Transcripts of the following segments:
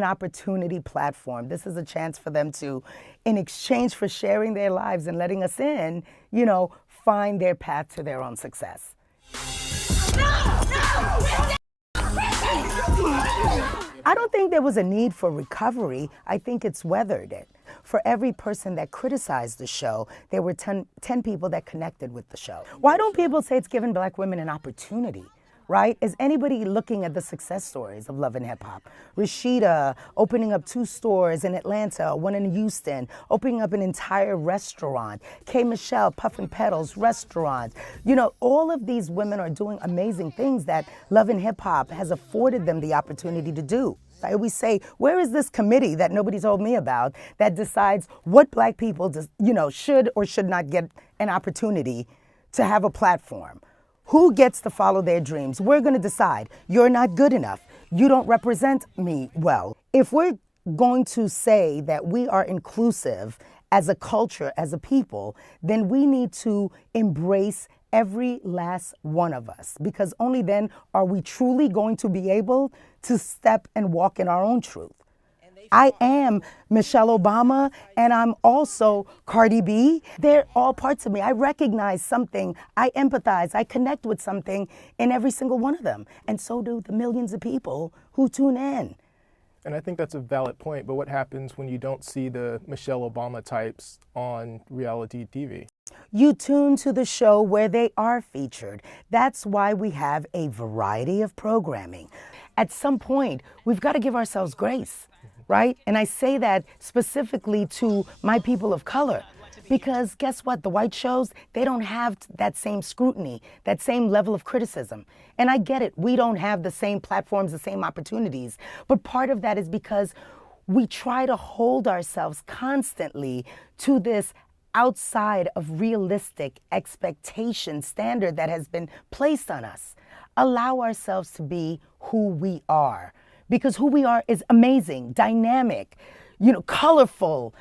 an opportunity platform. This is a chance for them to, in exchange for sharing their lives and letting us in, find their path to their own success. I don't think there was a need for recovery. I think it's weathered it. For every person that criticized the show, there were 10 people that connected with the show. Why don't people say it's given Black women an opportunity, right? Is anybody looking at the success stories of Love and Hip Hop? Rashida opening up 2 stores in Atlanta, 1 in Houston, opening up an entire restaurant. K. Michelle, Puff and Pedals restaurant. All of these women are doing amazing things that Love and Hip Hop has afforded them the opportunity to do. I always say, where is this committee that nobody told me about that decides what Black people should or should not get an opportunity to have a platform? Who gets to follow their dreams? We're going to decide. You're not good enough. You don't represent me well. If we're going to say that we are inclusive as a culture, as a people, then we need to embrace every last one of us, because only then are we truly going to be able to step and walk in our own truth. I am Michelle Obama, and I'm also Cardi B. They're all parts of me. I recognize something, I empathize, I connect with something in every single one of them. And so do the millions of people who tune in. And I think that's a valid point, but what happens when you don't see the Michelle Obama types on reality TV? You tune to the show where they are featured. That's why we have a variety of programming. At some point, we've got to give ourselves grace, right? And I say that specifically to my people of color, because guess what? The white shows, they don't have that same scrutiny, that same level of criticism. And I get it. We don't have the same platforms, the same opportunities. But part of that is because we try to hold ourselves constantly to this outside of realistic expectation standard that has been placed on us. Allow ourselves to be who we are, because who we are is amazing, dynamic, colorful,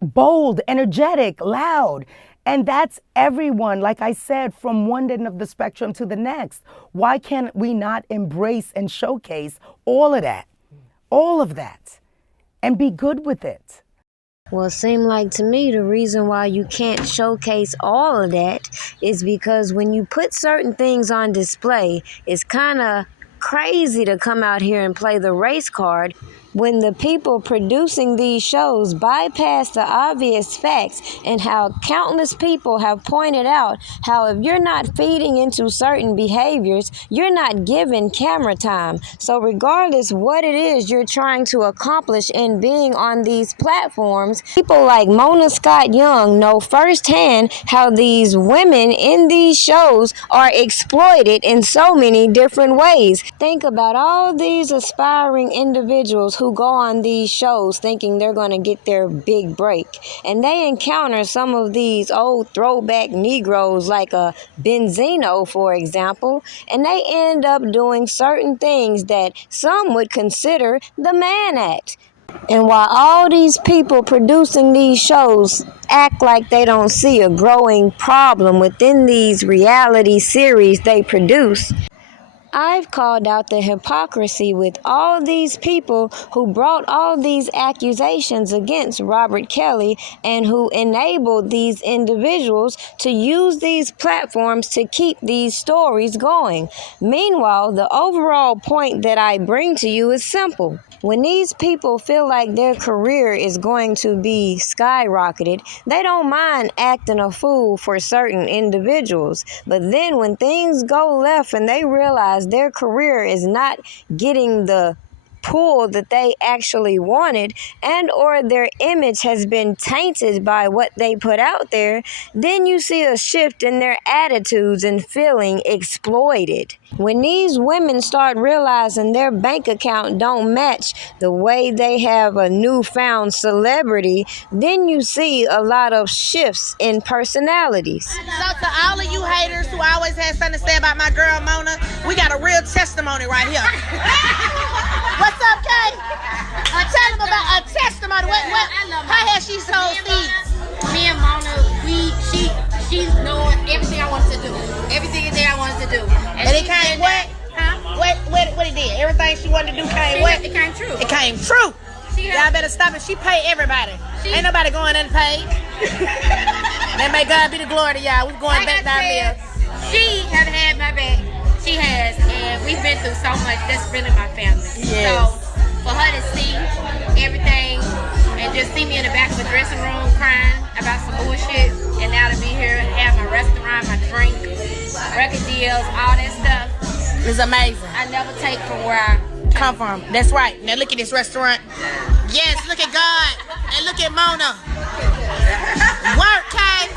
bold, energetic, loud. And that's everyone, like I said, from one end of the spectrum to the next. Why can't we not embrace and showcase all of that, and be good with it? Well, it seemed like to me the reason why you can't showcase all of that is because when you put certain things on display, it's kind of crazy to come out here and play the race card when the people producing these shows bypass the obvious facts, and how countless people have pointed out how if you're not feeding into certain behaviors, you're not given camera time. So regardless what it is you're trying to accomplish in being on these platforms, people like Mona Scott Young know firsthand how these women in these shows are exploited in so many different ways. Think about all these aspiring individuals who go on these shows thinking they're going to get their big break, and they encounter some of these old throwback Negroes like a Benzino, for example, and they end up doing certain things that some would consider the man act. And while all these people producing these shows act like they don't see a growing problem within these reality series they produce, I've called out the hypocrisy with all these people who brought all these accusations against Robert Kelly and who enabled these individuals to use these platforms to keep these stories going. Meanwhile, the overall point that I bring to you is simple. When these people feel like their career is going to be skyrocketed, they don't mind acting a fool for certain individuals. But then when things go left and they realize their career is not getting the pull that they actually wanted, and or their image has been tainted by what they put out there, then you see a shift in their attitudes and feeling exploited. When these women start realizing their bank account don't match the way they have a newfound celebrity, then you see a lot of shifts in personalities. So to all of you haters who always had something to say about my girl Mona, we got a real testimony right here. What's up, Kay? Tell them about a testimony. How has she sold seeds? Me and Mona, she's knowing everything I wanted to do. Everything that I wanted to do. And it came what? Huh? What it did? did. Everything she wanted to do came what? It came true. It came true. Y'all better stop it. She pay everybody. Ain't nobody going unpaid. That may God be the glory to y'all. We going back down there. She have had my back. She has, and we've been through so much. That's really my family. Yes. So for her to see everything and just see me in the back of the dressing room crying about some bullshit, and now to be here, have my restaurant, my drink, record deals, all that stuff. It's amazing. I never take from where I Come from. That's right. Now look at this restaurant. Yes, look at God. And look at Mona. Work, Kay.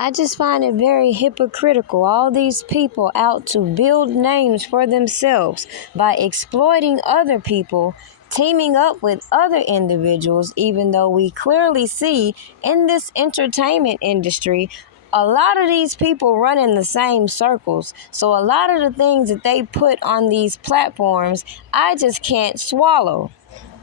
I just find it very hypocritical, all these people out to build names for themselves by exploiting other people, teaming up with other individuals, even though we clearly see in this entertainment industry, a lot of these people run in the same circles. So a lot of the things that they put on these platforms, I just can't swallow.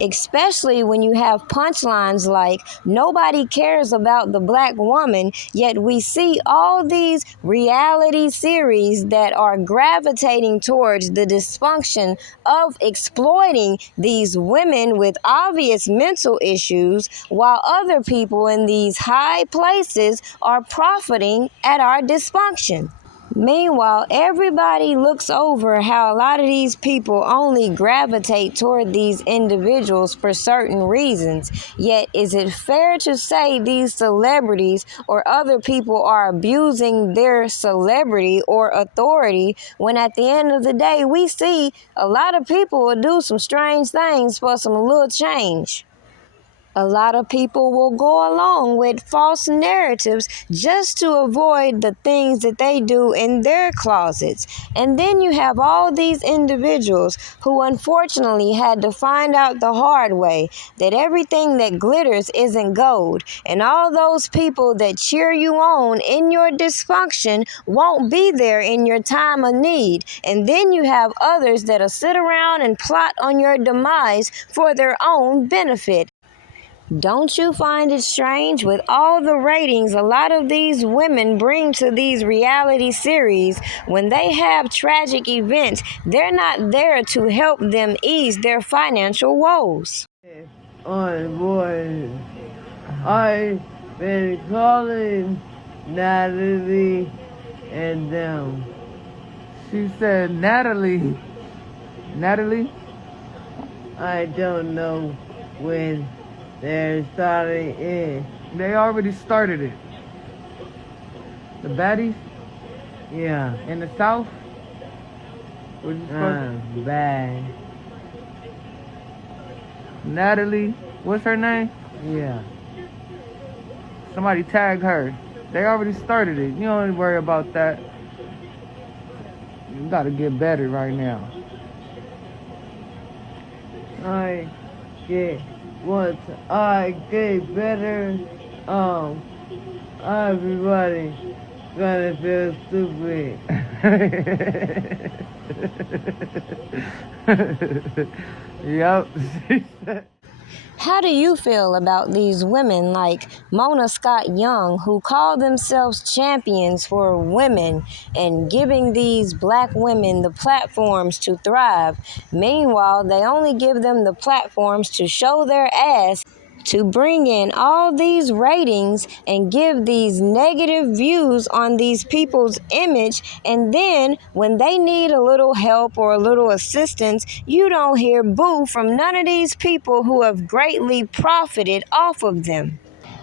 Especially when you have punchlines like, nobody cares about the black woman, yet we see all these reality series that are gravitating towards the dysfunction of exploiting these women with obvious mental issues, while other people in these high places are profiting at our dysfunction. Meanwhile, everybody looks over how a lot of these people only gravitate toward these individuals for certain reasons. Yet, is it fair to say these celebrities or other people are abusing their celebrity or authority when at the end of the day, we see a lot of people will do some strange things for some little change? A lot of people will go along with false narratives just to avoid the things that they do in their closets. And then you have all these individuals who unfortunately had to find out the hard way that everything that glitters isn't gold. And all those people that cheer you on in your dysfunction won't be there in your time of need. And then you have others that'll sit around and plot on your demise for their own benefit. Don't you find it strange with all the ratings a lot of these women bring to these reality series, when they have tragic events, they're not there to help them ease their financial woes? On board, I've been calling Natalie and them. She said Natalie. Natalie? I don't know when they're starting it. They already started it. The baddies? Yeah. In the South? What you supposed Bad. Natalie, what's her name? Yeah. Somebody tag her. They already started it. You don't worry about that. You gotta get better right now. I get better, everybody gonna feel stupid. Yep. How do you feel about these women like Mona Scott Young, who call themselves champions for women and giving these black women the platforms to thrive? Meanwhile, they only give them the platforms to show their ass, to bring in all these ratings and give these negative views on these people's image, and then when they need a little help or a little assistance, you don't hear boo from none of these people who have greatly profited off of them.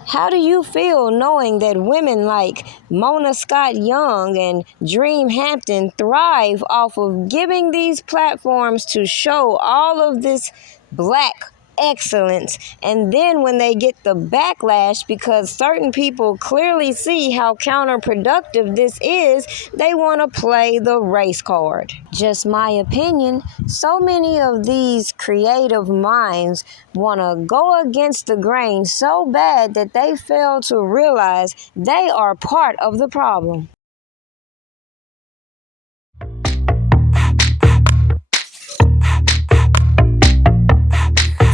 How do you feel knowing that women like Mona Scott Young and Dream Hampton thrive off of giving these platforms to show all of this black excellence, and then when they get the backlash because certain people clearly see how counterproductive this is, they want to play the race card? Just my opinion. So many of these creative minds want to go against the grain so bad that they fail to realize they are part of the problem.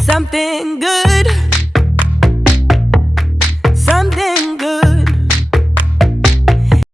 Something good